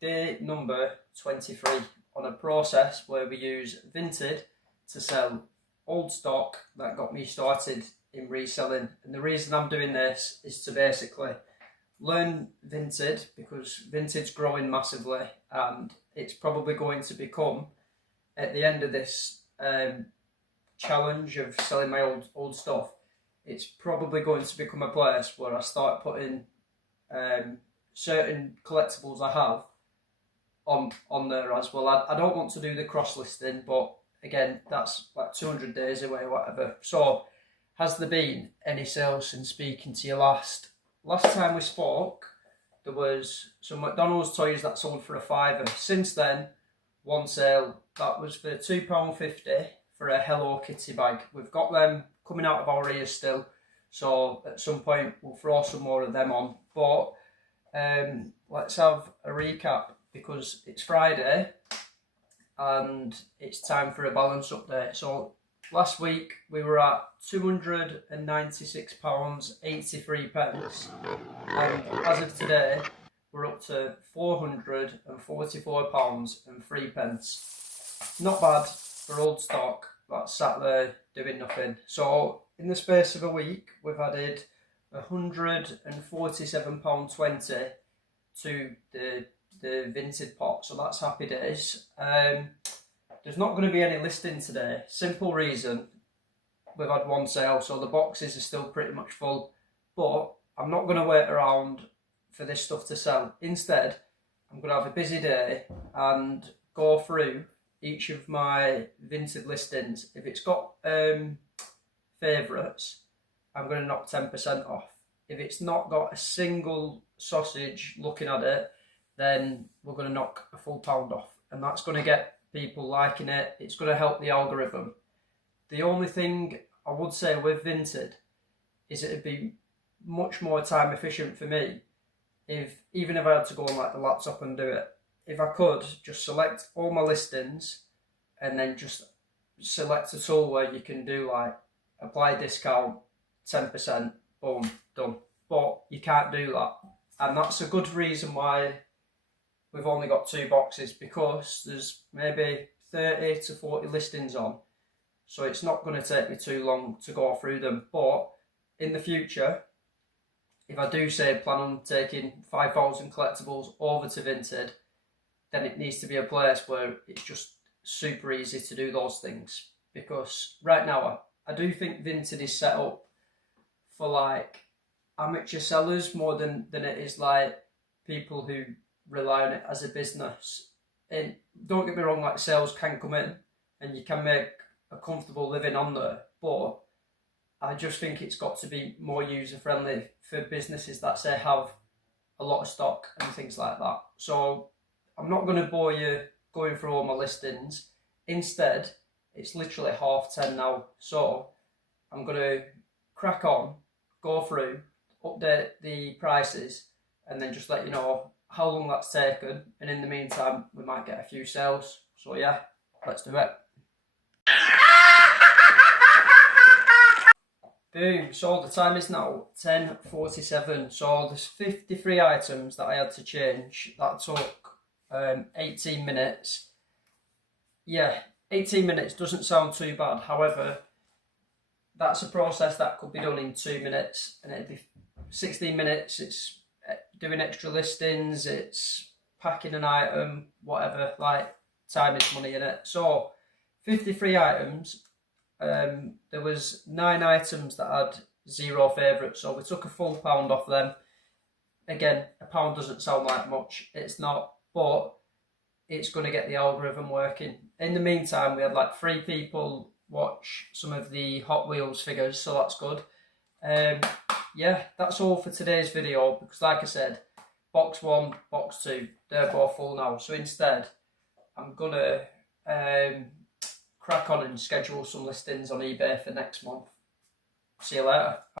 day number 23 on a process where we use Vinted to sell old stock that got me started in reselling. And the reason I'm doing this is to basically learn Vinted, because Vinted's growing massively and it's probably going to become, at the end of this challenge of selling my old stuff, it's probably going to become a place where I start putting certain collectibles I have on there as well. I don't want to do the cross listing, but again, that's like 200 days away or whatever. So has there been any sales since speaking to you last time we spoke? There was some McDonald's toys that sold for £5. Since then, one sale that was for £2.50 for a Hello Kitty bag. We've got them coming out of our ears still, so at some point we'll throw some more of them on. But let's have a recap, because it's Friday and it's time for a balance update. So last week we were at £296.83, and as of today we're up to £444.03. Not bad for old stock that's sat there doing nothing. So in the space of a week we've added £147.20 to the Vinted pot, so that's happy days. There's not going to be any listing today. Simple reason, we've had one sale, so the boxes are still pretty much full. But I'm not going to wait around for this stuff to sell. Instead, I'm going to have a busy day and go through each of my Vinted listings. If it's got favourites, I'm going to knock 10% off. If it's not got a single sausage looking at it, then we're going to knock a full £1 off. And that's going to get people liking it. It's going to help the algorithm. The only thing I would say with Vinted is it'd be much more time efficient for me even if I had to go on like the laptop and do it. If I could just select all my listings and then just select a tool where you can do like apply discount 10%, boom, done. But you can't do that, and that's a good reason why we've only got 2 boxes, because there's maybe 30 to 40 listings on, so it's not going to take me too long to go through them. But in the future, if I do say plan on taking 5,000 collectibles over to Vinted, then it needs to be a place where it's just super easy to do those things. Because right now I do think Vinted is set up for like amateur sellers more than it is like people who rely on it as a business. And don't get me wrong, like sales can come in and you can make a comfortable living on there, but I just think it's got to be more user friendly for businesses that say have a lot of stock and things like that. So I'm not going to bore you going through all my listings. Instead, it's literally 10:30 now, so I'm going to crack on, go through, update the prices, and then just let you know how long that's taken. And in the meantime, we might get a few sales. So yeah, let's do it. Boom. So the time is now 10:47. So there's 53 items that I had to change. That took 18 minutes. Yeah, 18 minutes doesn't sound too bad. However, that's a process that could be done in 2 minutes, and it'd be 16 minutes. It's doing extra listings, it's packing an item, whatever. Like, time is money in it. So 53 items. There was 9 items that had 0 favourites, so we took a full £1 off them. Again, £1 doesn't sound like much, it's not, but it's going to get the algorithm working. In the meantime, we had like 3 people watch some of the Hot Wheels figures, so that's good. Yeah, that's all for today's video, because like I said, box 1, box 2, they're both full now. So instead, I'm gonna crack on and schedule some listings on eBay for next month. See you later.